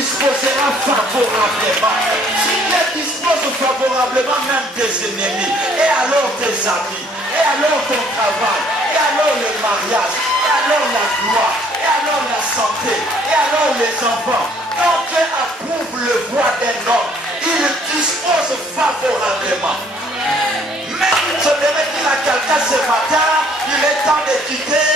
disposera favorablement. Si Dieu dispose favorablement même tes ennemis, et alors tes amis, et alors ton travail, et alors le mariage, et alors la gloire, et alors la santé, et alors les enfants. Quand Dieu approuve le voie d'un homme, il dispose favorablement. Même je dirais qu'il a quelqu'un ce matin, il est temps de quitter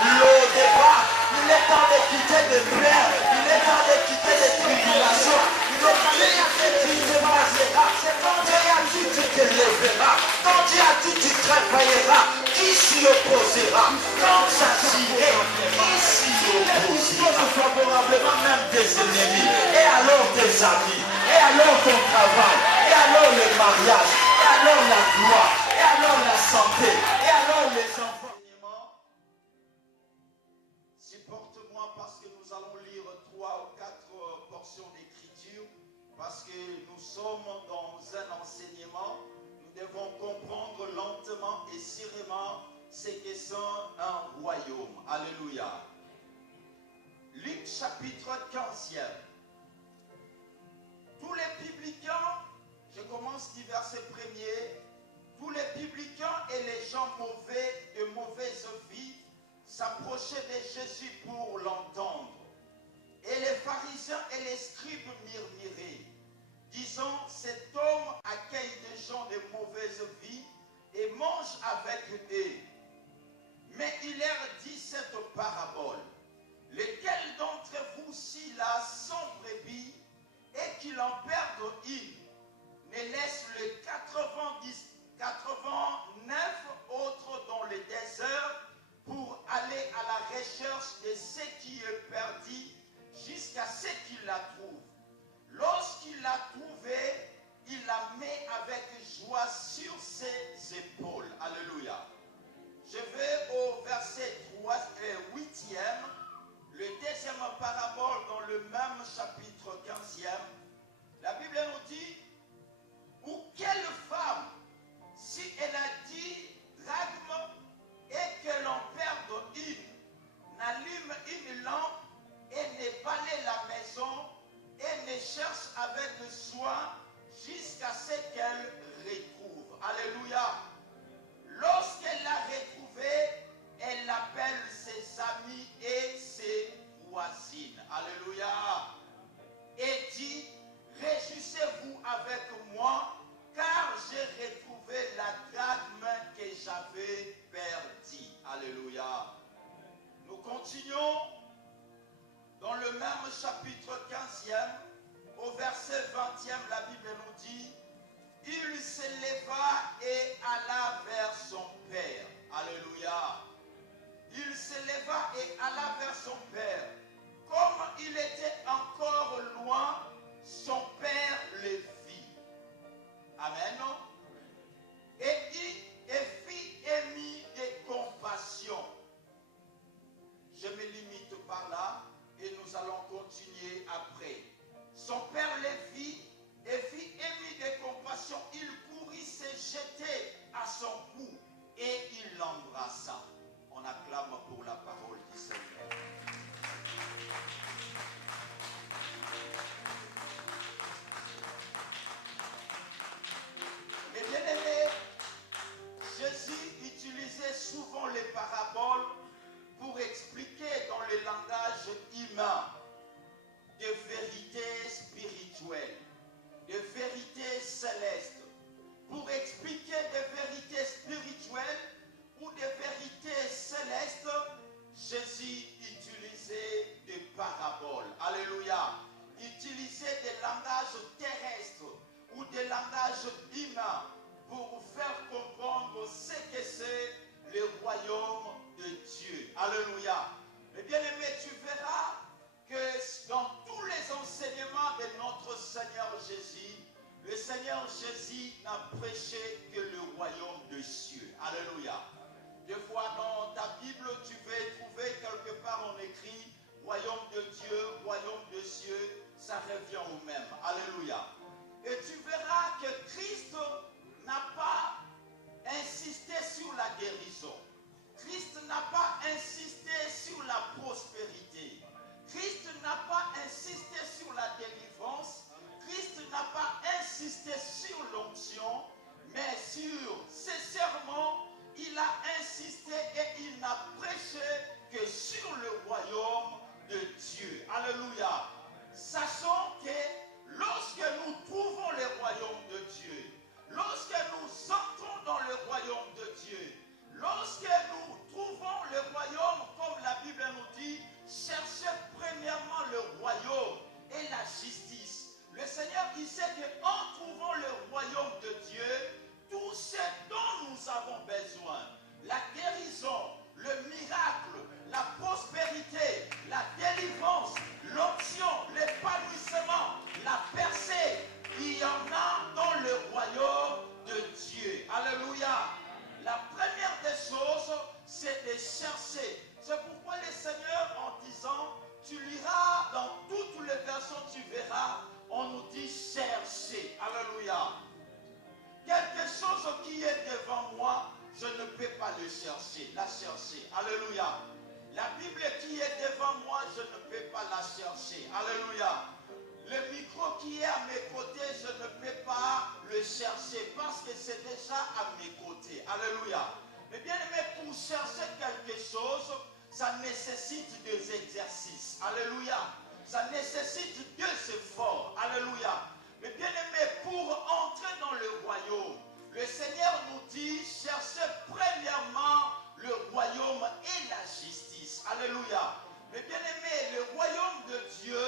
le débat, il est temps de quitter les pleurs, il est temps de quitter les tribulations. Il est temps de quitter tu te masseras. Quand Dieu a dit tu te lèveras, quand Dieu a dit tu travailleras, qui s'y opposera? Quand ça s'irait, qui s'y opposera? Favorablement même tes ennemis, et alors tes amis, et alors ton travail, et alors le mariage, et alors la gloire, et alors la santé, et alors les enfants. Supporte-moi parce que nous allons lire 3 ou 4 portions d'écriture, parce que nous sommes dans un enseignement, nous devons comprendre lentement et sérieusement ce que c'est un royaume. Alléluia. Luc chapitre 15e. Tous les publicains, je commence du verset 1er, tous les publicains et les gens mauvais de mauvaise vie s'approchaient de Jésus pour l'entendre. Et les pharisiens et les scribes murmuraient, disant, cet homme accueille des gens de mauvaise vie et mange avec eux. Mais il leur dit cette parabole. Lequel d'entre vous, s'il a 100 brebis et qu'il en perde une, ne laisse le 89 autres dans le désert pour aller à la recherche de ce qui est perdu jusqu'à ce qu'il la trouve. Lorsqu'il l'a trouvé, il la met avec joie sur ses épaules. Alléluia. Je vais au verset 8e, le deuxième parabole dans le même chapitre 15e. La Bible nous dit, ou quelle femme, si elle a dit drachmes et que l'on perde une, n'allume une lampe et ne balaye la maison et ne cherche avec soin jusqu'à ce qu'elle retrouve. Alléluia. Lorsqu'elle l'a retrouvée, elle appelle ses amis et ses voisines. Alléluia. Et dit, réjouissez-vous avec moi, car j'ai retrouvé la drachme que j'avais perdue. Alléluia. Nous continuons dans le même chapitre 15e, au verset 20e, la Bible nous dit, il s'éleva et alla vers son père. Alléluia. Il s'éleva et alla vers son père. Comme il était encore loin, son père le vit. Amen. Et fit émis de compassion. Je me limite par là et nous allons continuer après. Son père le vit et fit émis de compassion. Il courut se jeter à son cou et il l'embrassa. On acclame pour la parole du Seigneur. la chercher. Alléluia. Le micro qui est à mes côtés, je ne peux pas le chercher parce que c'est déjà à mes côtés. Alléluia. Mais bien aimé, pour chercher quelque chose, ça nécessite des exercices. Alléluia. Ça nécessite des efforts. Alléluia. Mais bien aimé, pour entrer dans le royaume, le Seigneur nous dit, cherchez premièrement le royaume et la justice. Alléluia. Mais bien aimé, le royaume de Dieu,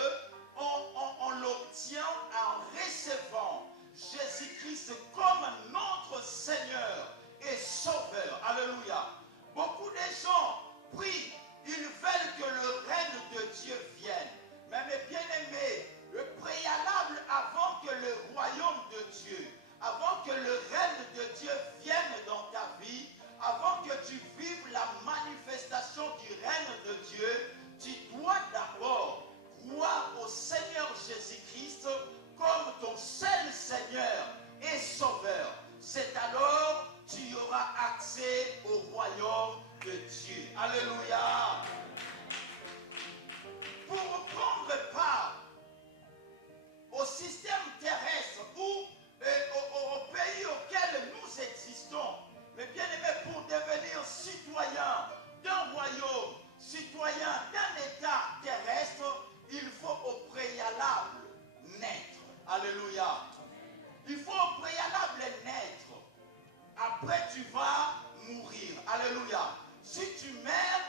on l'obtient en recevant Jésus-Christ comme notre Seigneur et Sauveur. Alléluia. Beaucoup de gens prient, ils veulent que le règne de Dieu vienne. Mais mes bien-aimés, le préalable avant que le royaume de Dieu, avant que le règne de Dieu vienne dans ta vie, avant que tu vives la manifestation du règne de Dieu, tu dois d'abord croire au Seigneur Jésus-Christ comme ton seul Seigneur et Sauveur. C'est alors que tu auras accès au royaume de Dieu. Alléluia. Pour prendre part au système terrestre ou au pays auquel nous existons, mais bien aimé, pour devenir citoyen d'un royaume, citoyen d'un État terrestre, il faut au préalable naître. Alléluia. Il faut au préalable naître. Après, tu vas mourir. Alléluia. Si tu meurs,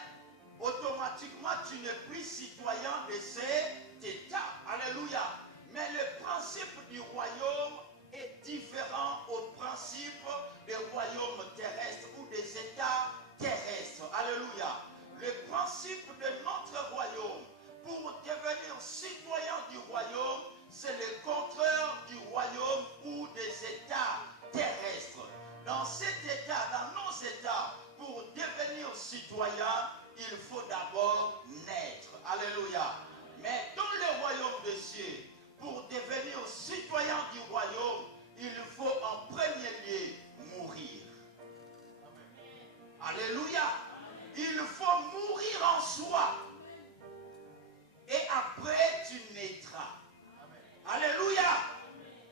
automatiquement, tu n'es plus citoyen de cet État. Alléluia. Mais le principe du royaume est différent au principe des royaumes terrestres ou des États terrestres. Alléluia. Le principe de notre royaume, pour devenir citoyen du royaume, c'est le contraire du royaume ou des États terrestres. Dans cet État, dans nos États, pour devenir citoyen, il faut d'abord naître. Alléluia. Mais dans le royaume de Dieu, pour devenir citoyen du royaume, il faut en premier lieu mourir. Alléluia. Il faut mourir en soi. Et après, tu naîtras. Alléluia.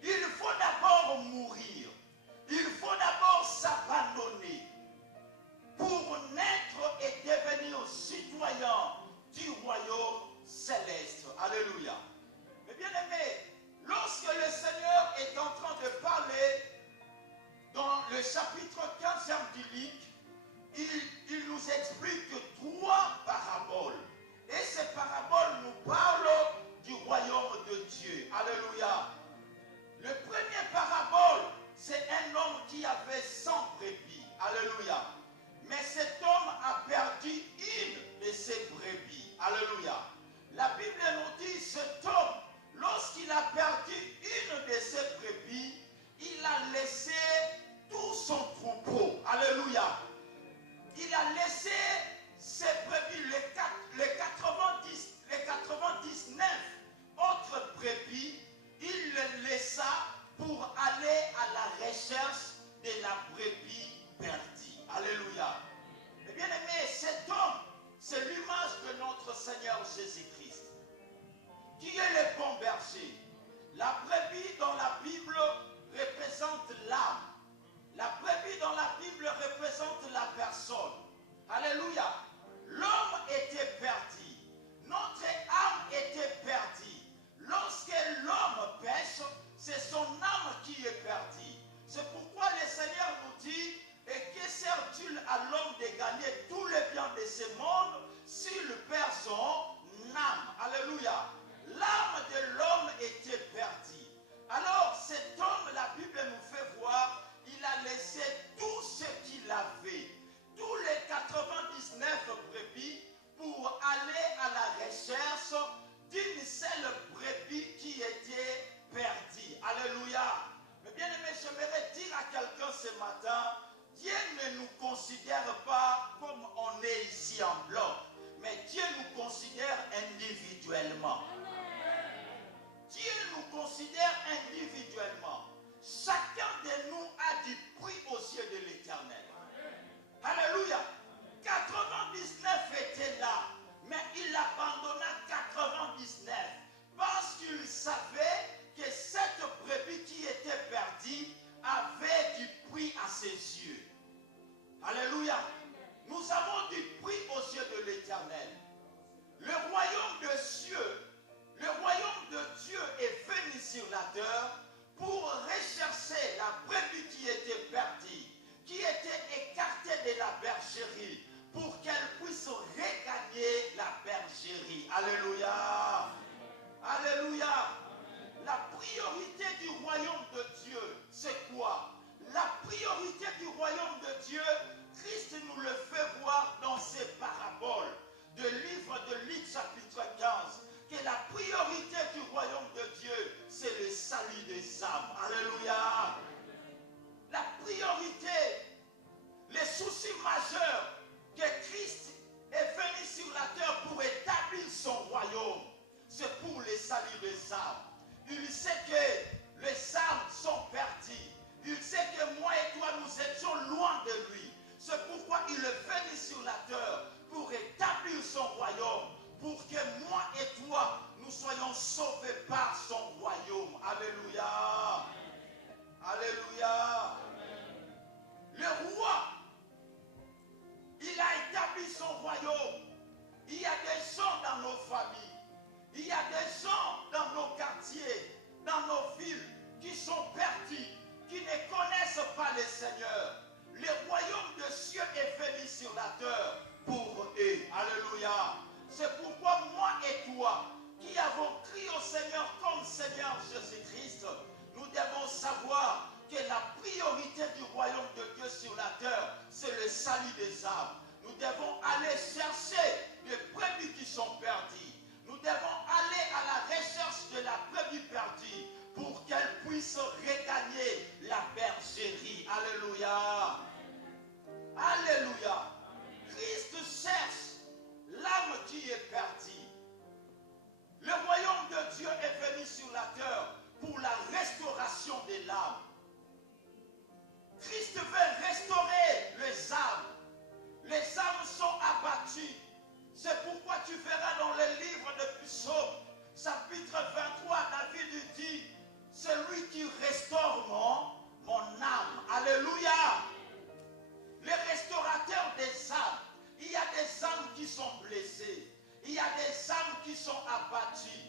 Il faut d'abord mourir. Il faut d'abord s'abandonner pour naître et devenir citoyen du royaume céleste. Alléluia. Mais bien aimé, lorsque le Seigneur est en train de parler dans le chapitre 15 du livre, il nous explique 3 paraboles. Et ces paraboles nous parlent du royaume de Dieu. Alléluia. Le premier parabole, c'est un homme qui avait 100 brebis. Alléluia. Mais cet homme a perdu une de ses brebis. Alléluia. La Bible nous dit, cet homme, lorsqu'il a perdu une de ses brebis, il a laissé tout son troupeau. Alléluia. Il a laissé ses brebis, les 99 autres brebis, il les laissa pour aller à la recherche de la brebis perdue. Alléluia. Et bien aimé, cet homme, c'est l'image de notre Seigneur Jésus-Christ, qui est le bon berger. La brebis dans la Bible représente l'âme. La brebis dans la Bible représente la personne. Alléluia. L'homme était perdu. Notre âme était perdue. Lorsque l'homme pêche, c'est son âme qui est perdue. C'est pourquoi le Seigneur nous dit, et que sert-il à l'homme de gagner tout le bien de ce monde s'il perd son âme? Alléluia. L'âme de l'homme était perdue. Alors cet homme, la Bible nous fait voir, il a laissé tout ce qu'il avait, tous les 99 brebis, pour aller à la recherche d'une seule brebis qui était perdue. Alléluia. Mais bien aimé, j'aimerais dire à quelqu'un ce matin, Dieu ne nous considère pas comme on est ici en bloc, mais Dieu nous considère individuellement. Dieu nous considère individuellement. Chacun de nous a du prix aux yeux de l'Éternel. Alléluia. 99 étaient là, mais il abandonna 99 nous soyons sauvés par son royaume. Alléluia. Alléluia. Le roi, il a établi son royaume. Il y a des gens dans nos familles, il y a des gens dans nos quartiers, dans nos villes qui sont perdus, qui ne connaissent pas le Seigneur. Le royaume de Dieu est venu sur la terre pour eux. Alléluia. C'est pourquoi moi et toi, qui avons crié au Seigneur comme Seigneur Jésus-Christ, nous devons savoir que la priorité du royaume de Dieu sur la terre, c'est le salut des âmes. Nous devons aller chercher les brebis qui sont perdues. Nous devons aller à la recherche de la brebis perdue pour qu'elle puisse regagner la bergerie. Alléluia. Alléluia. Christ cherche l'âme qui est perdue. Le royaume de Dieu est venu sur la terre pour la restauration de l'âme. Christ veut restaurer les âmes. Les âmes sont abattues. C'est pourquoi tu verras dans le livre de Psaume, chapitre 23, David dit, c'est lui qui restaure mon âme. Alléluia. Le restaurateur des âmes. Il y a des âmes qui sont blessées. Il y a des âmes qui sont abattues.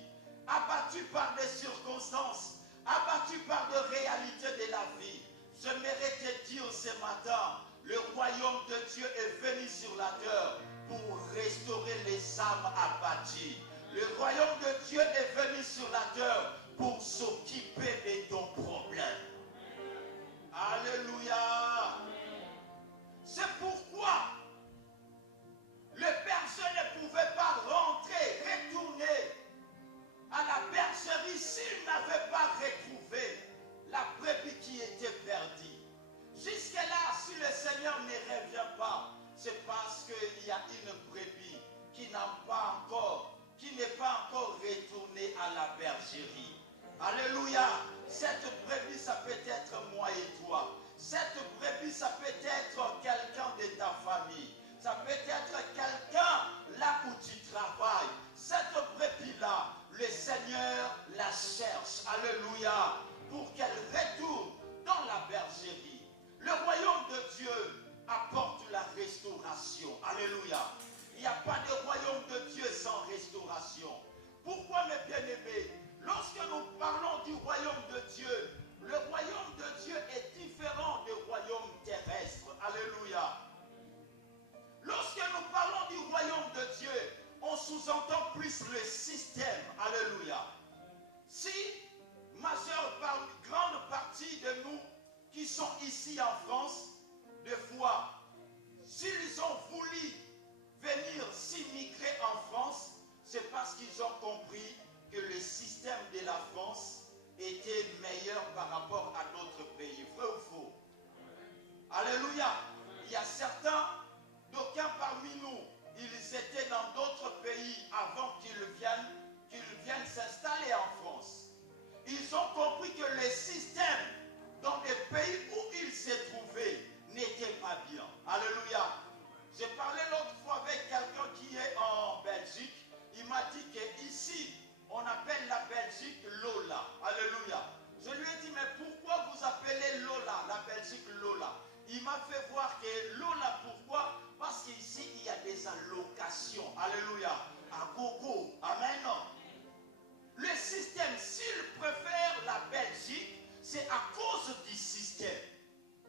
Abattues par des circonstances. Abattues par des réalités de la vie. J'aimerais te dire ce matin, le royaume de Dieu est venu sur la terre pour restaurer les âmes abattues. Le royaume de Dieu est venu sur la terre pour s'occuper de ton problème. Alléluia. C'est pourquoi le berger ne pouvait pas rentrer, retourner à la bergerie s'il n'avait pas retrouvé la brebis qui était perdue. Jusque-là, si le Seigneur ne revient pas, c'est parce qu'il y a une brebis qui n'est pas encore retournée à la bergerie. Alléluia. Cette brebis, ça peut être moi et toi. Cette brebis, ça peut être quelqu'un de ta famille. Ça peut être quelqu'un là où tu travailles. Cette brebis-là, le Seigneur la cherche. Alléluia. Pour qu'elle retourne dans la bergerie. Le royaume de Dieu apporte la restauration. Alléluia. Il n'y a pas de royaume de Dieu sans restauration. Pourquoi, mes bien-aimés, lorsque nous parlons du royaume de Dieu, le royaume de Dieu est différent du royaume terrestre. Alléluia. Lorsque nous parlons du royaume de Dieu, on sous-entend plus le système. Alléluia. Si grande partie de nous qui sont ici en France, des fois, s'ils ont voulu venir s'immigrer en France, c'est parce qu'ils ont compris que le système de la France était meilleur par rapport à d'autres pays. Vrai ou faux? Alléluia. Il y a certains, d'aucuns parmi nous, ils étaient dans d'autres pays avant qu'ils viennent s'installer en France. Ils ont compris que le système dans les pays où ils se trouvaient n'était pas bien. Alléluia. J'ai parlé l'autre fois avec quelqu'un qui est en Belgique. Il m'a dit qu'ici, on appelle la Belgique Lola. Alléluia. Je lui ai dit, mais pourquoi vous appelez Lola, la Belgique Lola? Il m'a fait voir que Lola, pourquoi? Parce qu'ici, il y a des allocations. Alléluia. À gogo. Amen. Le système, s'il préfère la Belgique, c'est à cause du système.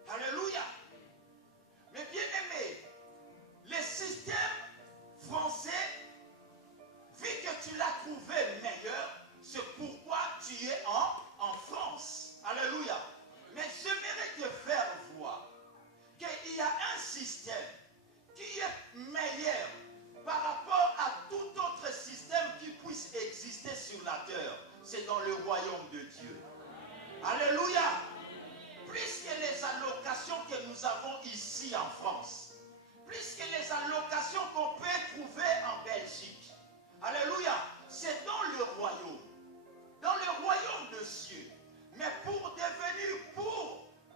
Alléluia. Mais bien aimé, le système français, vu que tu l'as trouvé meilleur, c'est pourquoi tu es en France. Alléluia. Mais j'aimerais te faire voir qu'il y a un système qui est meilleur par rapport à tout autre système qui puisse exister sur la terre. C'est dans le royaume de Dieu. Alléluia. Plus que les allocations que nous avons ici en France, plus que les allocations qu'on peut trouver en Belgique. Alléluia. C'est dans le royaume de Dieu. Mais pour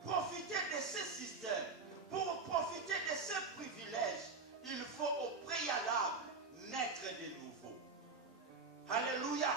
profiter de ce système, pour profiter de ce privilège, il faut au préalable naître de nouveau. Alléluia.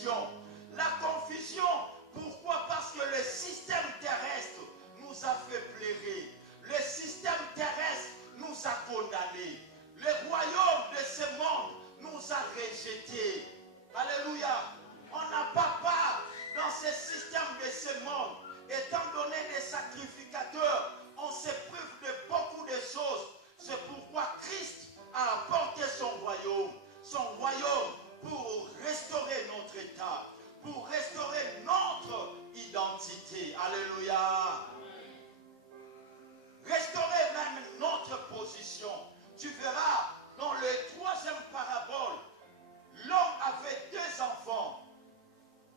confusion. La confusion, pourquoi? Parce que le système terrestre nous a fait pleurer. Le système terrestre nous a condamnés. Le royaume de ce monde nous a rejetés. Alléluia. On n'a pas part dans ce système de ce monde. Étant donné des sacrificateurs, on se prive de beaucoup de choses. C'est pourquoi Christ a apporté son royaume pour restaurer notre état, pour restaurer notre identité. Alléluia. Restaurer même notre position. Tu verras dans le troisième parabole, l'homme avait 2 enfants.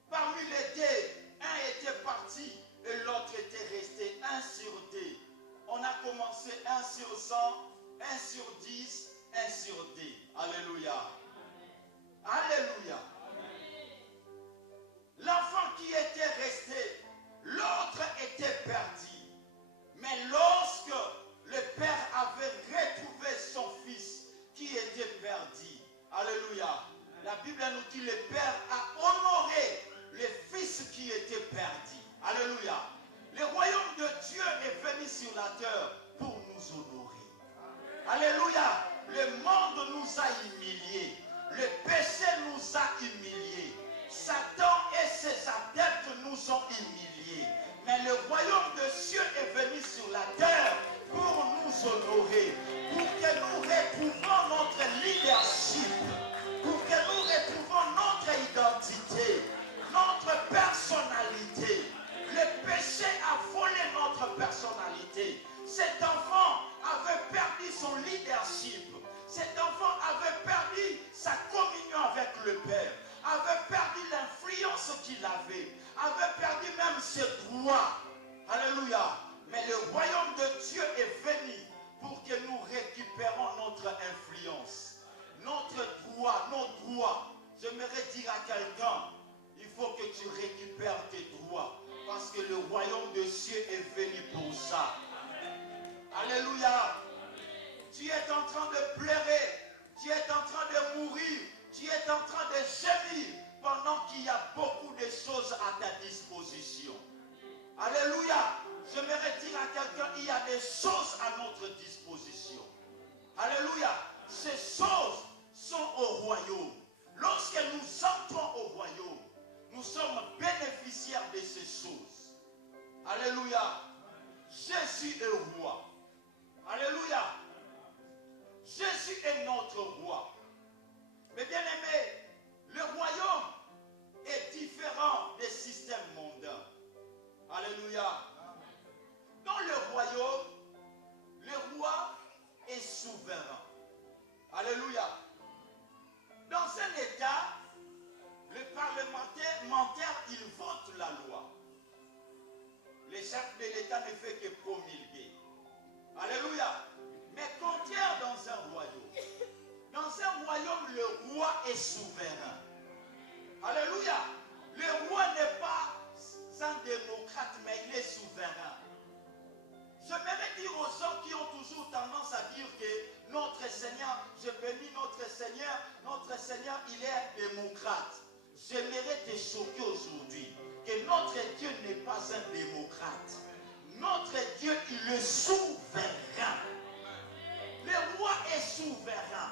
Parmi les deux, un était parti et l'autre était resté 1 sur 2. On a commencé 1 sur 100, 1 sur 10, 1 sur 2. Alléluia. Alléluia. L'enfant qui était resté, l'autre était perdu. Mais lorsque le père avait retrouvé son fils qui était perdu, alléluia, la Bible nous dit le père a honoré le fils qui était perdu. Alléluia. Le royaume de Dieu est venu sur la terre pour nous honorer. Alléluia. Le monde nous a humiliés. Le péché nous a humiliés. Satan et ses adeptes nous ont humiliés. Mais le royaume de Dieu est venu sur la terre pour nous honorer, pour que nous retrouvions notre leadership, pour que nous retrouvions notre identité, notre personnalité. Le péché a volé notre personnalité. Cet enfant avait perdu son leadership. Cet enfant avait perdu sa communion avec le Père, avait perdu l'influence qu'il avait perdu même ses droits. Alléluia. Mais le royaume de Dieu est venu pour que nous récupérons notre influence, notre droit, nos droits. J'aimerais dire à quelqu'un, il faut que tu récupères tes droits, parce que le royaume de Dieu est venu pour ça. Alléluia. Tu es en train de pleurer, tu es en train de mourir, tu es en train de gémir pendant qu'il y a beaucoup de choses à ta disposition. Alléluia. J'aimerais dire à quelqu'un, il y a des choses à notre disposition. Alléluia. Ces choses sont au royaume. Lorsque nous entrons au royaume, nous sommes bénéficiaires de ces choses. Alléluia. Jésus est roi. Alléluia. Jésus est notre roi. Mais bien aimé, le royaume est différent des systèmes mondains. Alléluia. Dans le royaume, le roi est souverain. Alléluia. Dans un État, le parlementaire, il vote la loi. Le chef de l'État ne fait que promulguer. Alléluia. Mais contraire dans un royaume. Dans un royaume, le roi est souverain. Alléluia. Le roi n'est pas un démocrate, mais il est souverain. J'aimerais dire aux gens qui ont toujours tendance à dire que notre Seigneur, je bénis notre Seigneur, il est un démocrate. J'aimerais te choquer aujourd'hui que notre Dieu n'est pas un démocrate. Notre Dieu, il est souverain. Le roi est souverain.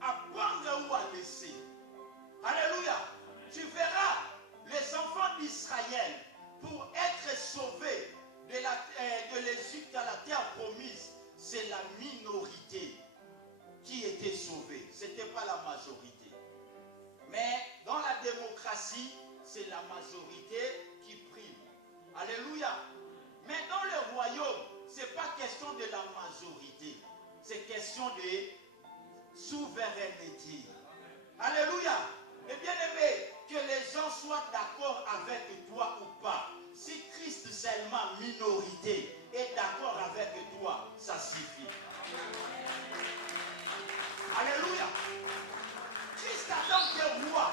À prendre ou à laisser. Alléluia. Tu verras les enfants d'Israël, pour être sauvés de l'Égypte à la terre promise, c'est la minorité qui était sauvée. Ce n'était pas la majorité. Mais dans la démocratie, c'est la majorité qui prime. Alléluia. Mais dans le royaume, ce n'est pas question de la majorité. C'est question de souveraineté. Alléluia. Et bien aimé, que les gens soient d'accord avec toi ou pas. Si Christ seulement minorité est d'accord avec toi, ça suffit. Alléluia. Christ a donc roi.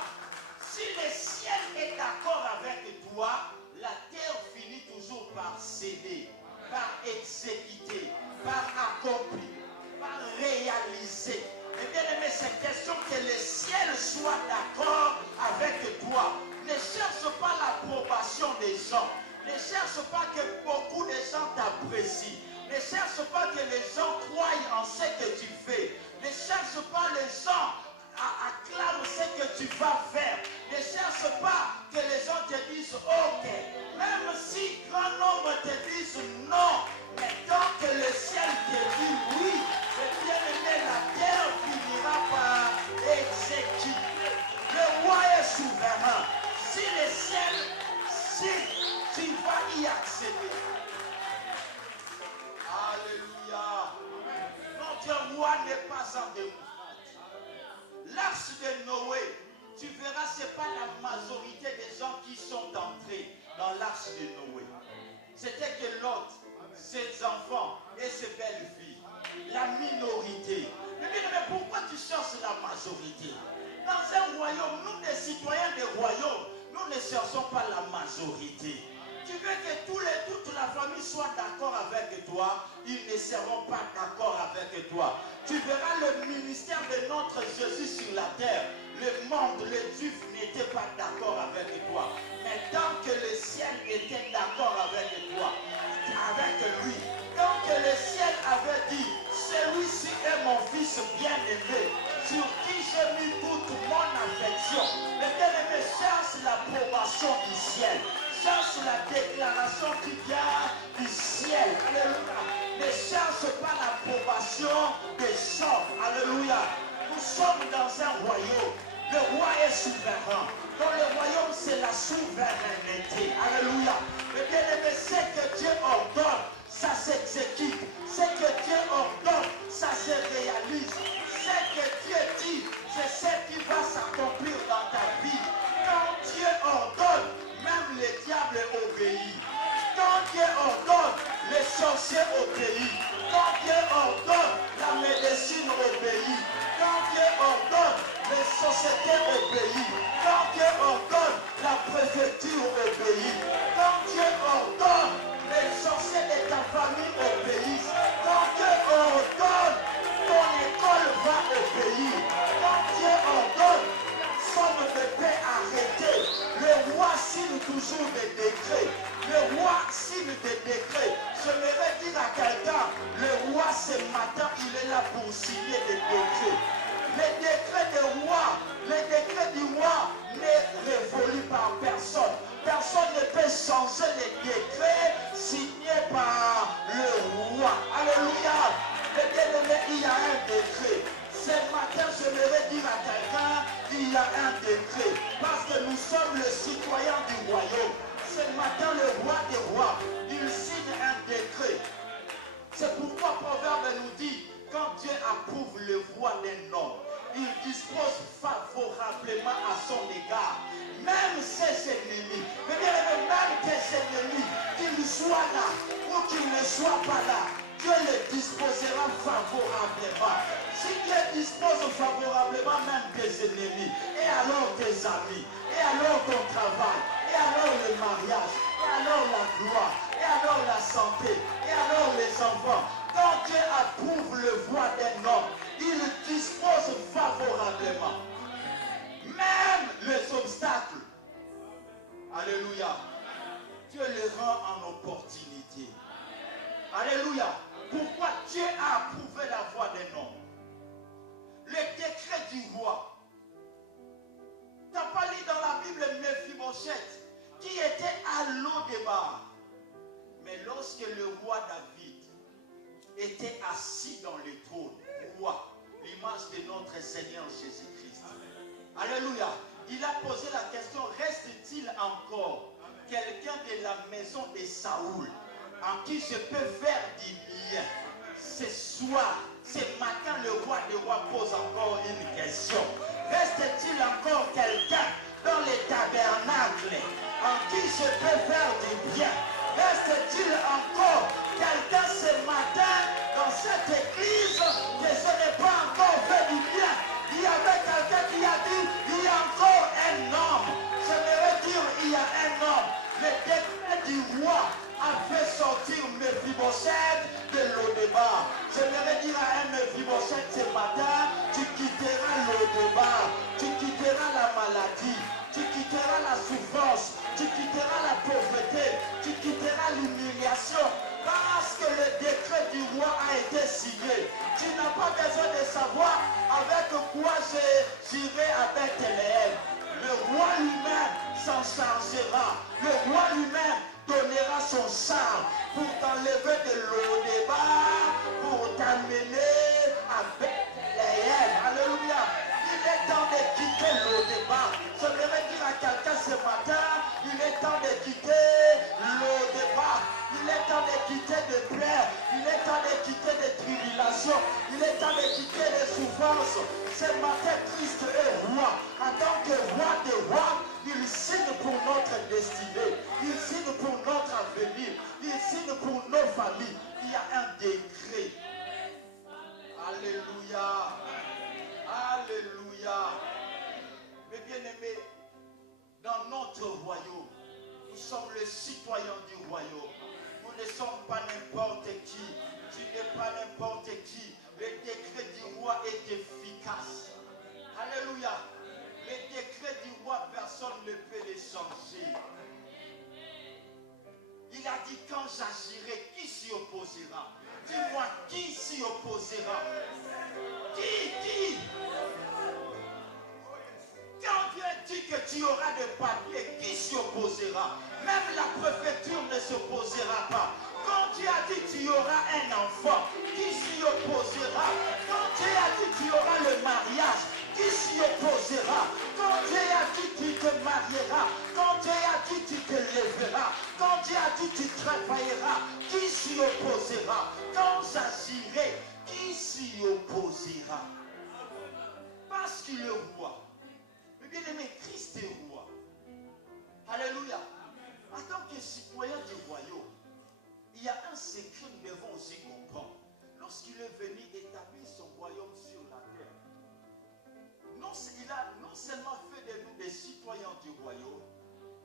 Si le ciel est d'accord avec toi, la terre finit toujours par céder, par exécuter, par accomplir, par réaliser. Et bien aimé, c'est question que le ciel soit d'accord avec prophéties. Ne cherche pas que les gens croient en ce que tu fais. Ne cherche pas les gens à acclamer ce que tu vas faire. Ne cherche pas que les gens te disent ok. Même si grand nombre te disent non, mais tant que le ciel te dit oui, c'est bien aimé, la terre finira par exécuter. Le roi est souverain. Si le ciel, si tu vas y accéder. Alléluia. Notre roi n'est pas en démocrate. L'arche de Noé, tu verras, ce n'est pas la majorité des gens qui sont entrés dans l'arche de Noé. C'était que Lot, ses enfants et ses belles-filles. La minorité. Mais pourquoi tu cherches la majorité? Dans un royaume, nous les citoyens des royaumes, nous ne cherchons pas la majorité. Tu veux que toute la famille soit d'accord avec toi, ils ne seront pas d'accord avec toi. Tu verras le ministère de notre Jésus sur la terre. Le monde, les Juifs n'étaient pas d'accord avec toi. Mais tant que le ciel était d'accord avec toi, avec lui, tant que le ciel avait dit, celui-ci est mon fils bien-aimé, sur qui j'ai mis toute mon affection. Mais bien-aimé, cherche l'approbation du ciel. Cherche la déclaration qui vient du ciel. Alléluia. Ne cherche pas l'approbation des gens. Alléluia. Nous sommes dans un royaume. Le roi est souverain. Dans le royaume, c'est la souveraineté. Alléluia. Mais bien aimé, ce que Dieu ordonne, ça s'exécute. Ce que Dieu ordonne, ça se réalise. Ce que Dieu dit, c'est ce qui va s'accomplir dans ta vie. Quand Dieu ordonne, même le diable obéit. Quand Dieu ordonne, les sorciers obéissent. Quand Dieu ordonne, la médecine obéit. Quand Dieu ordonne, les sociétés obéissent. Quand Dieu ordonne, la préfecture obéit. Quand Dieu ordonne, les sorciers de ta famille obéissent. Quand Dieu ordonne, ton école va obéir. Quand Dieu ordonne, somme de paix arrêtée. Le roi signe toujours des décrets. Le roi signe des décrets. J'aimerais dire à quelqu'un, le roi ce matin, il est là pour signer des décrets. Les décrets du roi n'est révolu par personne. Personne ne peut changer les décrets signés par le roi. Alléluia. Mais bien aimé, il y a un décret. Ce matin, j'aimerais dire à quelqu'un, il y a un décret. Parce que nous sommes les citoyens du royaume. Ce matin, le roi des rois, il signe un décret. C'est pourquoi Proverbe nous dit, quand Dieu approuve le voie d'un homme, il dispose favorablement à son égard. Même ses ennemis, mais bien même tes ennemis, qu'ils soient là ou qu'ils ne soient pas là, Dieu les disposera favorablement. Si Dieu dispose favorablement même tes ennemis, et alors tes amis, et alors ton travail, et alors le mariage, et alors la gloire, et alors la santé, et alors les enfants. Quand Dieu approuve le voie d'un homme, il dispose favorablement. Même les obstacles, alléluia, Dieu les rend en opportunité. Alléluia. Pourquoi Dieu a approuvé la voie d'un homme? Le décret du roi. Tu n'as pas lu dans la Bible Méphibosheth, qui était à l'O-Débar. Mais lorsque le roi David était assis dans le trône, roi, l'image de notre Seigneur Jésus-Christ. Alléluia. Il a posé la question, reste-t-il encore quelqu'un de la maison de Saoul en qui je peux faire du bien? Ce soir, ce matin, le roi des rois pose encore une question. Reste-t-il encore quelqu'un dans les tabernacles en qui je peux faire du bien? Reste-t-il encore quelqu'un ce matin dans cette église que je n'ai pas encore fait du bien? Il y avait quelqu'un qui a dit, il y a encore un homme. J'aimerais dire, il y a un homme. Le décret du roi a fait sortir Méphibosheth de l'O-Débar. J'aimerais dire à un Méphibosheth ce matin, tu quitteras l'O-Débar, tu quitteras la maladie, pas besoin de savoir avec quoi j'irai à Bethléem. Le roi lui-même s'en chargera. Le roi lui-même donnera son sang pour t'enlever de l'eau débat, pour t'amener à Bethléem. Alléluia. Il est temps de quitter l'eau débat. Je voudrais dire à quelqu'un ce matin, il est temps de quitter l'eau débat. Il est temps de quitter des plaies. Il est temps de quitter des tribulations. Il est temps de quitter les souffrances. Ce matin, Christ est roi. En tant que roi des rois, il signe pour notre destinée. Il signe pour notre avenir. Il signe pour nos familles. Il y a un décret. Alléluia. Alléluia. Mes bien-aimés, dans notre royaume, nous sommes les citoyens du royaume. Nous ne sommes pas n'importe qui. Tu n'es pas n'importe qui. Le décret du roi est efficace. Alléluia. Le décret du roi, personne ne peut les changer. Il a dit, quand j'agirai, qui s'y opposera? Dis-moi, qui s'y opposera? Qui? Quand Dieu dit que tu auras des papiers, qui s'y opposera? Même la préfecture ne s'opposera pas. Quand Dieu a dit que tu auras un enfant, qui s'y opposera? Quand Dieu a dit que tu auras le mariage, qui s'y opposera? Quand Dieu a dit que tu te marieras, quand Dieu a dit que tu te lèveras, quand Dieu a dit que tu travailleras, qui s'y opposera? Quand j'agirai, qui s'y opposera? Parce qu'il est roi. Mais bien aimé, Christ est roi. Alléluia. En tant que citoyen du royaume, il y a un secret que nous devons aussi comprendre. Lorsqu'il est venu établir son royaume sur la terre, il a non seulement fait de nous des citoyens du royaume,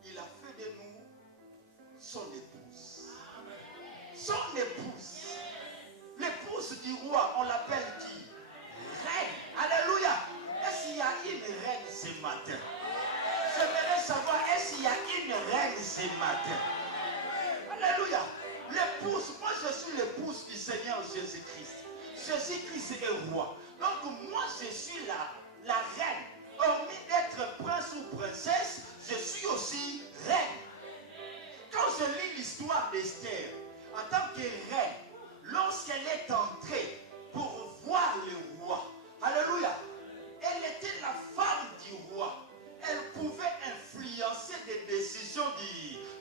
il a fait de nous son épouse. Son épouse. L'épouse du roi, on l'appelle qui? Reine. Alléluia. Est-ce qu'il y a une reine ce matin? J'aimerais savoir, est-ce qu'il y a une reine ce matin? Alléluia. L'épouse, moi je suis l'épouse du Seigneur Jésus-Christ. Jésus-Christ est roi. Donc moi je suis la reine. Hormis d'être prince ou princesse, je suis aussi reine. Quand je lis l'histoire d'Esther, en tant que reine, lorsqu'elle est entrée pour voir le roi, alléluia, elle était la femme du roi. Elle pouvait influencer des décisions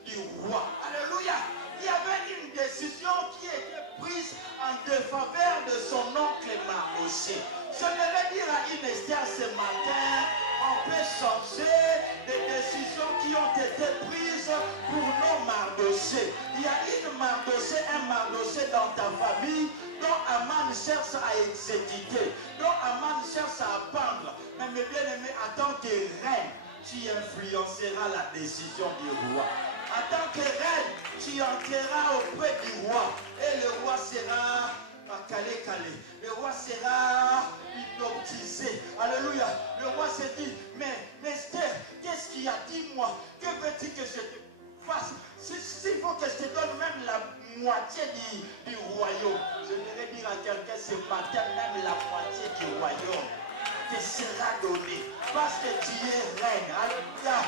du roi. Alléluia. Il y avait une décision qui était prise en défaveur de son oncle Mardochée. Je vais dire à une Esther ce matin, on peut changer des décisions qui ont été prises pour nos Mardochée. Il y a une Mardochée, un Mardochée dans ta famille dont Aman cherche à exécuter, dont Aman cherche à pendre. Mais mes bien-aimés, en tant que reine, tu influenceras la décision du roi. En tant que reine, tu entreras auprès du roi. Et le roi sera calé. Le roi sera hypnotisé. Alléluia. Le roi se dit, mais Esther, qu'est-ce qu'il a dit moi? Que veux-tu que je te fasse? S'il faut que je te donne même la moitié du royaume. Je voudrais dire à quelqu'un ce matin, même la moitié du royaume te sera donné parce que tu es reine. Alléluia.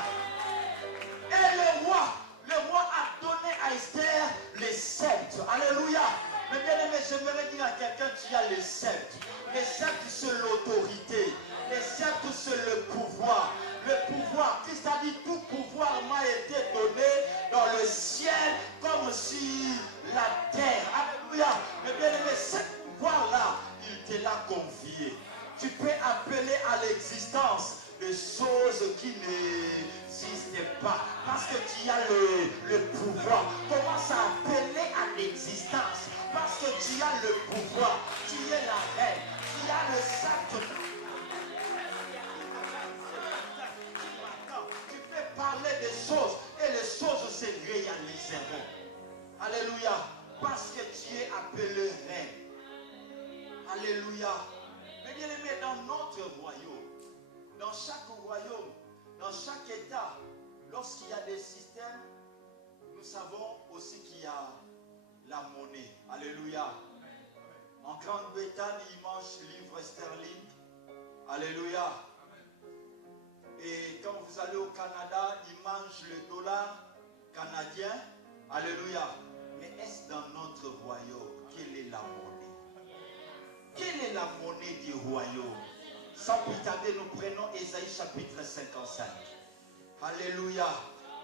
Et le roi a donné à Esther les sceptres. Alléluia. Mais bien aimé, j'aimerais dire à quelqu'un, tu as les sceptres. Les sceptres, c'est l'autorité. Les sceptres, c'est le pouvoir. Le pouvoir, Christ a dit, tout pouvoir m'a été donné dans le ciel comme sur la terre. Alléluia. Mais bien aimé, ce pouvoir-là, il te l'a confié. Tu peux appeler à l'existence des choses qui n'existent pas. Parce que tu as le pouvoir. Commence à appeler à l'existence. Parce que tu as le pouvoir. Tu es la reine. Tu as le sceptre. Tu peux parler des choses et les choses se réaliseront. Alléluia. Parce que tu es appelé reine. Alléluia. Mais bien aimé, dans notre royaume, dans chaque royaume, dans chaque État, lorsqu'il y a des systèmes, nous savons aussi qu'il y a la monnaie. Alléluia. En Grande-Bretagne, ils mangent livre sterling. Alléluia. Et quand vous allez au Canada, ils mangent le dollar canadien. Alléluia. Mais est-ce dans notre royaume, quelle est la monnaie? Quelle est la monnaie du royaume? Sans plus tarder, nous prenons Ésaïe chapitre 55. Alléluia.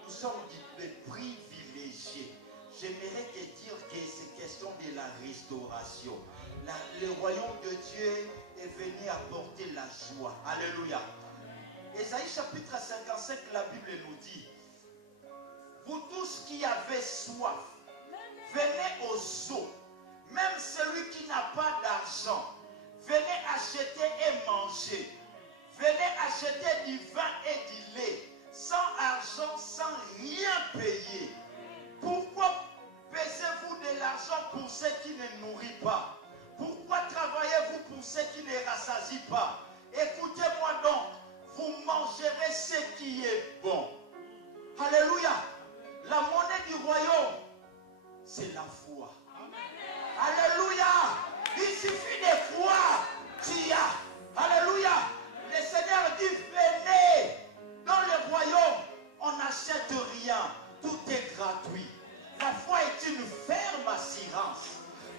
Nous sommes des privilégiés. J'aimerais te dire que c'est question de la restauration. Le royaume de Dieu est venu apporter la joie. Alléluia. Ésaïe chapitre 55, la Bible nous dit: vous tous qui avez soif, venez aux eaux. Même celui qui n'a pas d'argent, venez acheter et manger. Venez acheter du vin et du lait, sans argent, sans rien payer. Pourquoi pesez-vous de l'argent pour ceux qui ne nourrissent pas? Pourquoi travaillez-vous pour ceux qui ne rassasient pas? Écoutez-moi donc, vous mangerez ce qui est bon. Alléluia. La monnaie du royaume, c'est la foi. Alléluia. Il suffit de croire. Tu as. Alléluia. Le Seigneur dit: venez dans le royaume. On n'achète rien. Tout est gratuit. La foi est une ferme assurance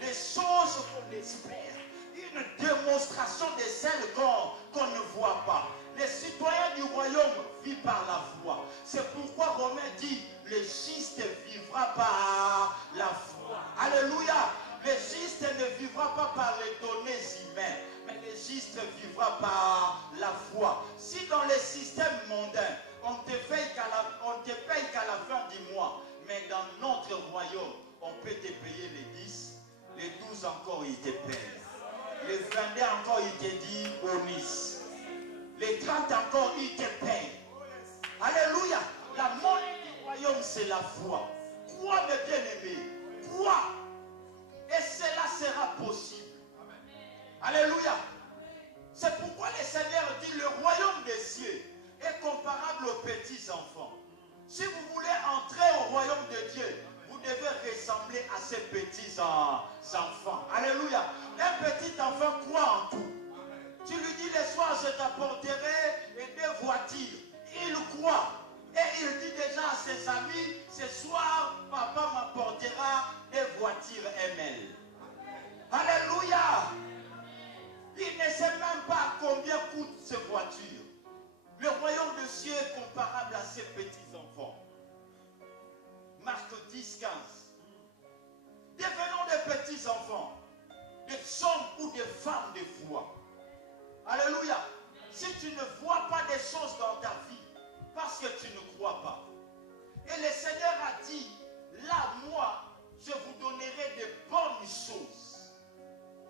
des choses qu'on espère. Une démonstration de celles qu'on ne voit pas. Les citoyens du royaume vivent par la foi. C'est pourquoi Romain dit: le juste vivra par la foi. Alléluia. Le juste ne vivra pas par les données humaines, mais le juste vivra par la foi. Si dans le système mondain, on te paye qu'à la fin du mois, mais dans notre royaume, on peut te payer les 10, les 12 encore, il te paye. Les 22 encore, il te dit bonus. Les 30 encore, il te paye. Alléluia. La monnaie du royaume, c'est la foi. Crois, mes bien-aimés. Crois. Et cela sera possible. Alléluia. C'est pourquoi le Seigneur dit: le royaume des cieux est comparable aux petits enfants. Si vous voulez entrer au royaume de Dieu, vous devez ressembler à ces petits enfants. Alléluia. Un petit enfant croit en tout. Tu lui dis: le soir je t'apporterai 2 voitures. Il croit. Et il dit déjà à ses amis: ce soir, papa m'apportera 2 voitures ML. Alléluia. Il ne sait même pas combien coûtent ces voitures. Le royaume de Dieu est comparable à ces petits enfants. Marc 10, 15. Devenons des petits enfants, des hommes ou des femmes de foi. Alléluia. Si tu ne vois pas des choses dans ta vie, parce que tu ne crois pas. Et le Seigneur a dit: là, moi, je vous donnerai de bonnes choses.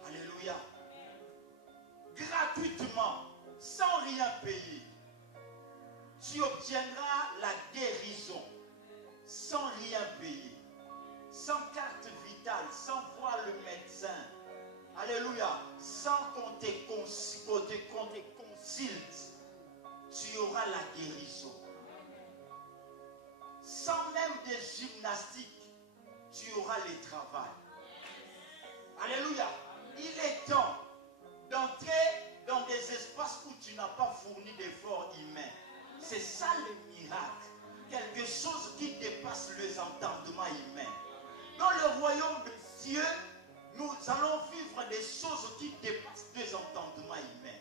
Alléluia. Gratuitement, sans rien payer. Tu obtiendras la guérison, sans rien payer. Sans carte vitale, sans voir le médecin. Alléluia. Sans qu'on te consulte, tu auras la guérison. Sans même des gymnastiques, tu auras le travail. Alléluia. Il est temps d'entrer dans des espaces où tu n'as pas fourni d'efforts humains. C'est ça le miracle. Quelque chose qui dépasse les entendements humains. Dans le royaume de Dieu, nous allons vivre des choses qui dépassent les entendements humains.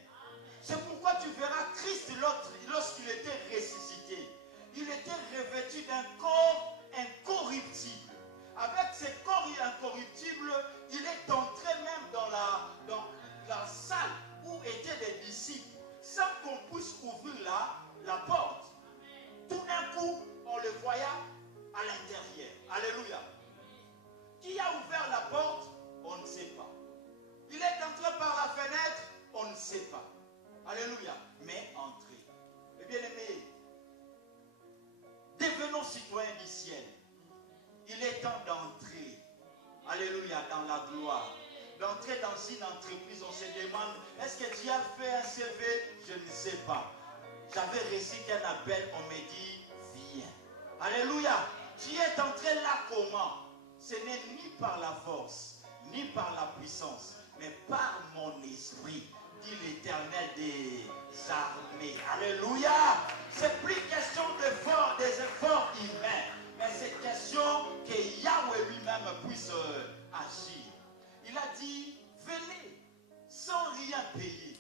C'est pourquoi tu verras Christ lorsqu'il était ressuscité. Il était revêtu d'un corps incorruptible. Avec ce corps incorruptible, il est entré même dans la salle où étaient les disciples, sans qu'on puisse ouvrir la porte. Tout d'un coup, on le voyait à l'intérieur. Alléluia. Qui a ouvert la porte? On ne sait pas. Il est entré par la fenêtre? On ne sait pas. Alléluia. Mais entré. Et bien aimé, devenons citoyens du ciel. Il est temps d'entrer. Alléluia, dans la gloire. D'entrer dans une entreprise, on se demande: est-ce que tu as fait un CV? Je ne sais pas. J'avais reçu un appel, on me dit: viens. Alléluia. Tu es entré là comment? Ce n'est ni par la force, ni par la puissance, mais par mon esprit, dit l'Éternel des armées. Alléluia. C'est plus question des efforts humains, mais c'est question que Yahweh lui-même puisse agir. Il a dit, venez sans rien payer.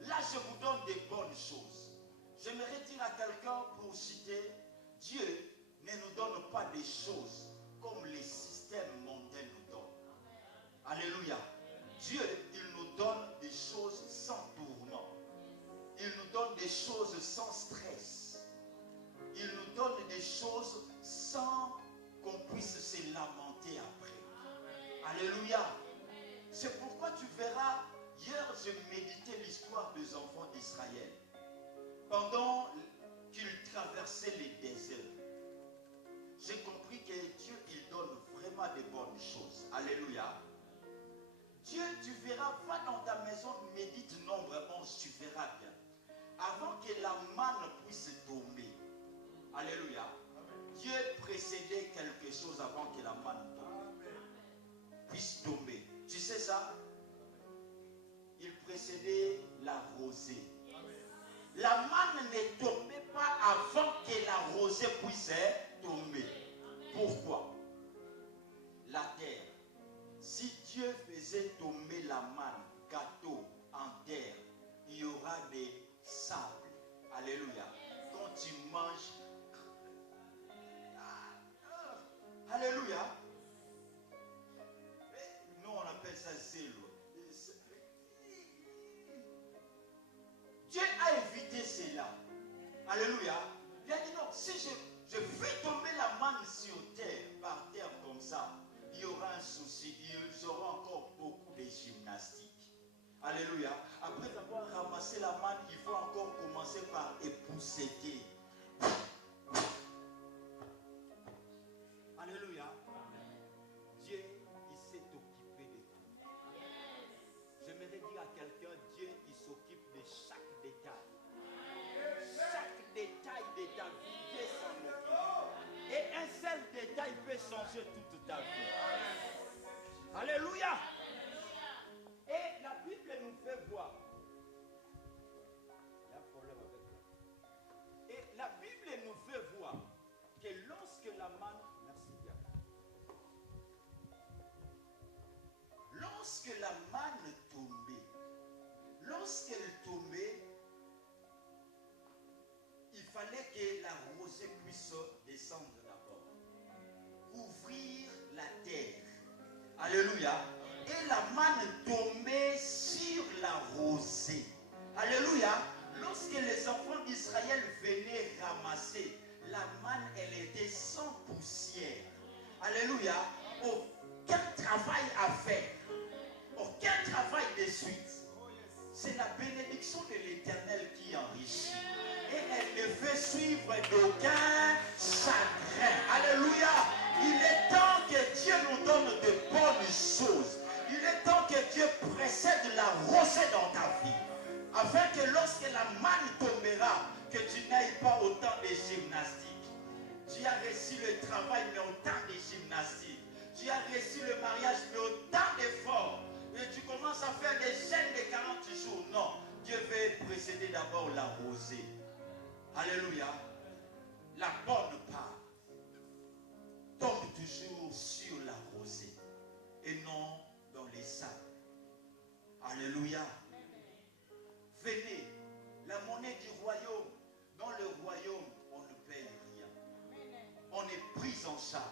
Là, je vous donne des bonnes choses. J'aimerais dire à quelqu'un pour citer, Dieu ne nous donne pas des choses comme les systèmes mondains nous donnent. Alléluia. Dieu, il nous donne des choses sans tourment. Il nous donne des choses sans stress. Il nous donne des choses sans qu'on puisse se lamenter après. Alléluia. C'est pourquoi tu verras, hier je méditais l'histoire des enfants d'Israël. Pendant qu'ils traversaient les déserts, j'ai compris que Dieu, il donne vraiment des bonnes choses. Alléluia. Dieu, tu verras, va dans ta maison, médite nombre 11, tu verras bien. Avant que la manne puisse tomber, alléluia, Dieu précédait quelque chose avant que la manne puisse tomber. Tu sais ça? Il précédait la rosée. La manne ne tombait pas avant que la rosée puisse tomber. Pourquoi? La terre. Si Dieu faisait tomber la manne, gâteau, en terre, il y aura des sables. Alléluia. Quand tu manges, alléluia. Nous on appelle ça zélo. Dieu a évité cela. Alléluia. Il a dit non, si je fais tomber la manne sur terre, par terre comme ça, il y aura un souci, ils auront encore beaucoup de gymnastique. Alléluia. Après avoir ramassé la manne, il faut encore commencer par épousseter. Alléluia. Dieu, il s'est occupé de tout. J'aimerais dire à quelqu'un, Dieu, il s'occupe de chaque détail. Chaque détail de ta vie, Dieu s'en occupe. Et un seul détail peut changer toute ta vie. Alléluia. Et la Bible nous fait voir. Il y a un problème avec ça. Et la Bible nous fait voir que lorsque la manne, merci bien. Lorsque la manne tombait, lorsqu'elle tombait, il fallait que la rosée puisse descendre d'abord, couvrir la terre. Alléluia. Et la manne tombait sur la rosée. Alléluia. Lorsque les enfants d'Israël venaient ramasser, la manne, elle était sans poussière. Alléluia. Aucun travail à faire. Aucun travail de suite. C'est la bénédiction de l'Éternel qui enrichit. Et elle ne fait suivre d'aucun chagrin. Alléluia. Il est temps que Dieu nous donne de bonnes choses. Il est temps que Dieu précède la rosée dans ta vie. Afin que lorsque la manne tombera, que tu n'ailles pas autant de gymnastique. Tu as réussi le travail, mais autant de gymnastique. Tu as réussi le mariage, mais autant d'efforts. Et tu commences à faire des chaînes de 40 jours. Non, Dieu veut précéder d'abord la rosée. Alléluia. La bonne part tombe toujours sur la rosée et non dans les sables. Alléluia. Venez, la monnaie du royaume. Dans le royaume, on ne paye rien. On est pris en charge.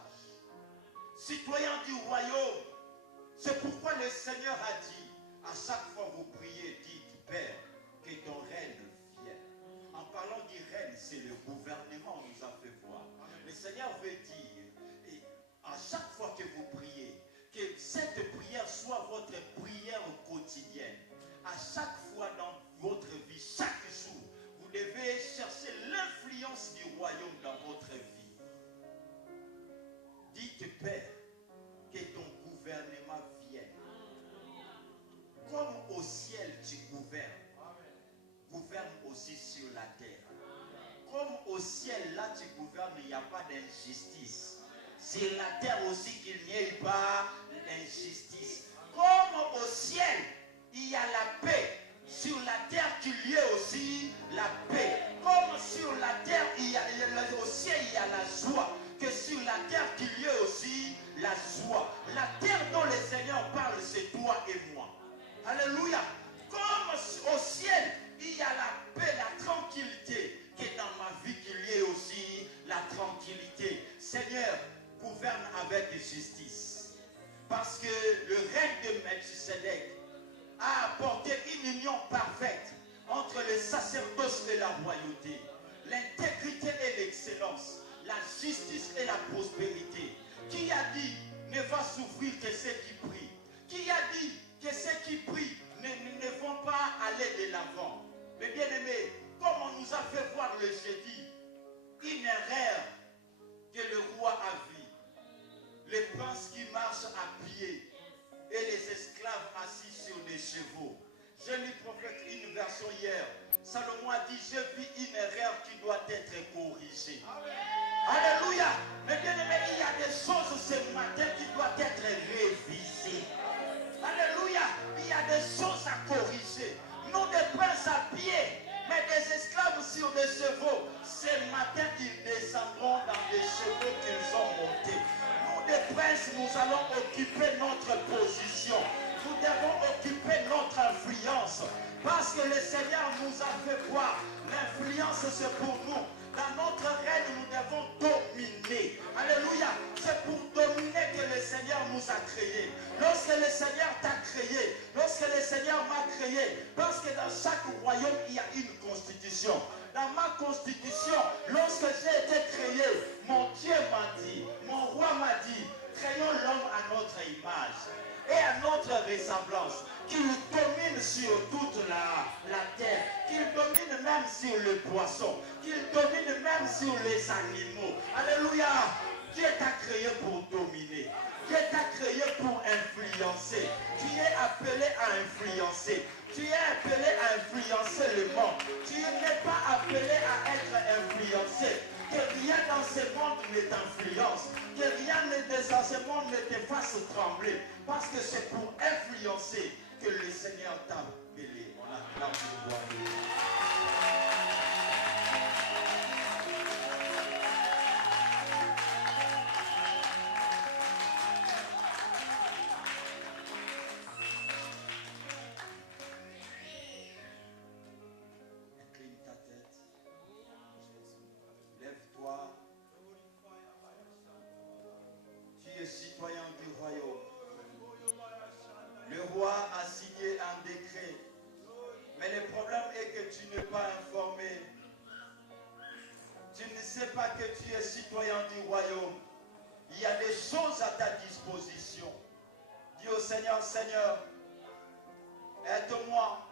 Citoyen du royaume. C'est pourquoi le Seigneur a dit, à chaque fois que vous priez, dites, Père, que ton règne vienne. En parlant du règne, c'est le gouvernement nous a fait voir. Le Seigneur veut dire, et à chaque fois que vous priez, que cette prière soit votre prière quotidienne. À chaque fois dans votre vie, chaque jour, vous devez chercher l'influence du royaume dans votre vie. Dites, Père, que ton gouvernement vienne. Comme au ciel tu gouvernes, gouverne aussi sur la terre. Comme au ciel, là tu gouvernes, il n'y a pas d'injustice. Sur la terre aussi qu'il n'y ait pas d'injustice. comme au ciel, il y a la paix. Sur la terre qu'il y ait aussi la paix. Comme sur la terre, au ciel, il y a la joie. Que sur la terre qu'il y ait aussi la joie. La terre dont le Seigneur parle, c'est toi et moi. Alléluia. Comme au ciel, il y a la paix, la tranquillité. Que dans ma vie, qu'il y ait aussi la tranquillité. Seigneur, gouverne avec justice. Parce que le règne de Melchisedec a apporté une union parfaite entre le sacerdoce et la royauté, l'intégrité et l'excellence, la justice et la prospérité. Qui a dit ne va souffrir que ceux qui prient? Qui a dit que ceux qui prient ne vont pas aller de l'avant? Mais bien aimé, comme on nous a fait voir le jeudi, une erreur que le roi a vue, les princes qui marchent à pied et les esclaves assis sur des chevaux. Je lui prophète une version hier. Salomon a dit, je vis une erreur qui doit être corrigée. Alléluia. Mais bien aimé, il y a des choses ce matin qui doivent être révisées. Alléluia. Il y a des choses à corriger. Non des princes à pied, mais des esclaves sur des chevaux. Ce matin, ils descendront dans des chevaux qu'ils ont montés. Des princes, nous allons occuper notre position. Nous devons occuper notre influence. Parce que le Seigneur nous a fait voir. L'influence, c'est pour nous. Dans notre règne, nous devons dominer. Alléluia. C'est pour dominer que le Seigneur nous a créés. Lorsque le Seigneur t'a créé, lorsque le Seigneur m'a créé, parce que dans chaque royaume, il y a une constitution. Dans ma constitution, lorsque j'ai été créé, mon Dieu m'a dit, mon roi m'a dit, créons l'homme à notre image et à notre ressemblance, qu'il domine sur toute la terre, qu'il domine même sur le poisson, qu'il domine même sur les animaux. Alléluia. Dieu t'a créé pour dominer. Dieu t'a créé pour influencer. Tu es appelé à influencer. Tu es appelé à influencer le monde. Tu n'es pas appelé à être influencé. Que rien dans ce monde ne t'influence. Que rien dans ce monde ne te fasse trembler. Parce que c'est pour influencer que le Seigneur t'a appelé. On acclame le roi. Que tu es citoyen du royaume, il y a des choses à ta disposition. Dis au Seigneur, Seigneur, aide-moi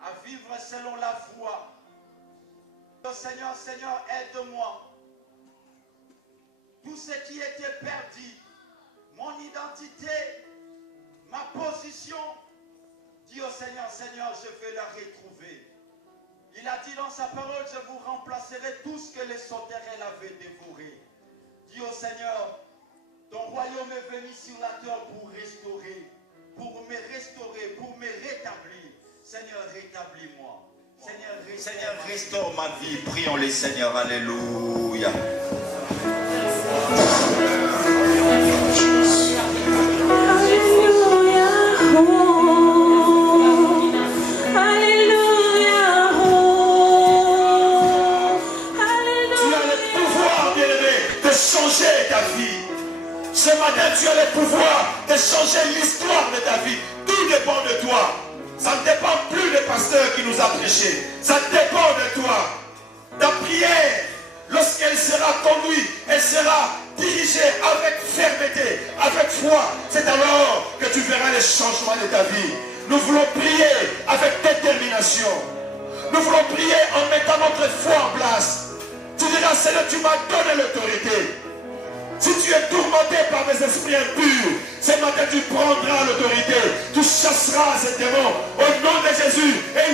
à vivre selon la foi. Dis au Seigneur, Seigneur, aide-moi. Tout ce qui était perdu, mon identité, ma position, dis au Seigneur, Seigneur, je vais la retrouver. Il a dit dans sa parole, je vous remplacerai tout ce que les sauterelles avaient dévoré. Dis au Seigneur, ton royaume est venu sur la terre pour restaurer, pour me rétablir. Seigneur, rétablis-moi. Seigneur, restaure ma vie. Prions les Seigneurs. Alléluia. Ce matin, tu as le pouvoir de changer l'histoire de ta vie. Tout dépend de toi. Ça ne dépend plus des pasteurs qui nous a prêché. Ça dépend de toi. Ta prière, lorsqu'elle sera conduite, elle sera dirigée avec fermeté, avec foi. C'est alors que tu verras les changements de ta vie. Nous voulons prier avec détermination. Nous voulons prier en mettant notre foi en place. Tu diras, Seigneur, tu m'as donné l'autorité. Si tu es tourmenté par des esprits impurs, ce matin tu prendras l'autorité, tu chasseras ces démons au nom de Jésus et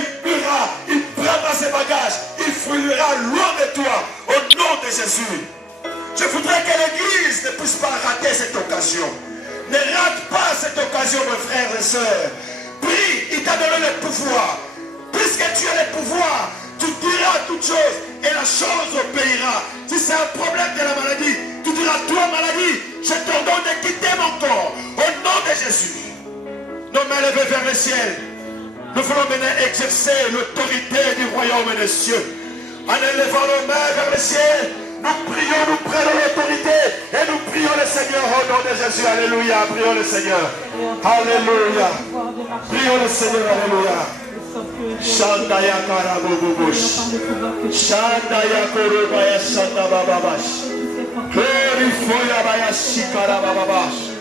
il prendra ses bagages, il fuira loin de toi au nom de Jésus. Je voudrais que l'Église ne puisse pas rater cette occasion. Ne rate pas cette occasion, mes frères et sœurs. Prie, il t'a donné le pouvoir. Puisque tu as le pouvoir, tu diras toutes choses et la chose obéira. Si c'est un problème de la maladie, tu diras, toi maladie, je t'ordonne de quitter mon corps. Au nom de Jésus. Nos mains levées vers le ciel. Nous voulons maintenant exercer l'autorité du royaume des cieux. En élevant nos mains vers le ciel, nous prions, nous prenons l'autorité et nous prions le Seigneur au nom de Jésus. Alléluia. Prions le Seigneur. Alléluia. Prions le Seigneur. Alléluia. Shandaya Karabobubush. Shandaya Korubaya Shandabababash. Glorify Baya Shikarabababash.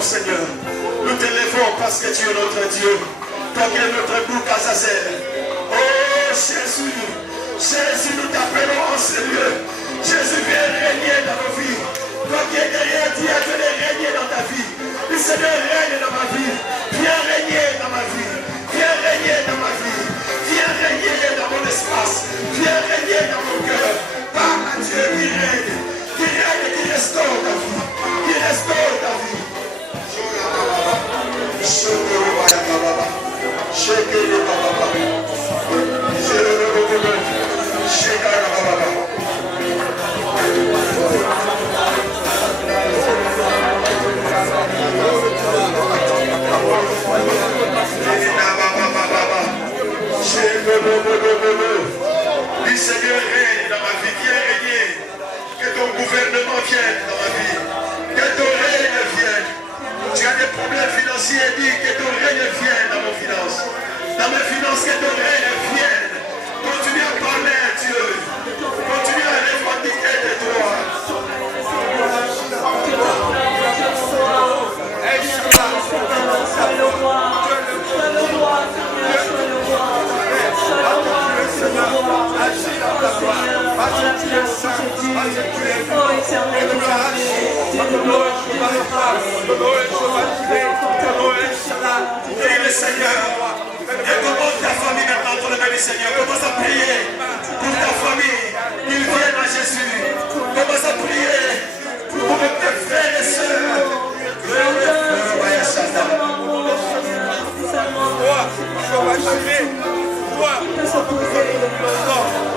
Seigneur, nous t'élevons parce que tu es notre Dieu, toi qui es notre bouc à Zazel. Oh Jésus, Jésus, nous t'appelons en ce lieu. Jésus, viens régner dans nos vies. Toi qui es derrière Dieu, viens régner dans ta vie. Le Seigneur règne dans ma vie. Viens régner dans ma vie. Viens régner dans ma vie. Viens régner dans mon espace. Viens régner dans mon cœur. Parle à Dieu qui restaure ta vie. Qui restaure ta vie. Le Seigneur règne dans ma vie, viens régner. Que ton gouvernement vienne dans ma vie. Que ton règne vienne. Tu as des problèmes financiers, dis que ton règne vienne dans mes finances. Dans mes finances, que ton règne vienne. Continue à parler à Dieu. Continue à revendiquer de toi. Le Seigneur, et commence ta famille maintenant entre les mains du Seigneur. Commence à prier pour ta famille, qu'ils viennent à Jésus. Commence à prier pour tes frères et sœurs. Toi,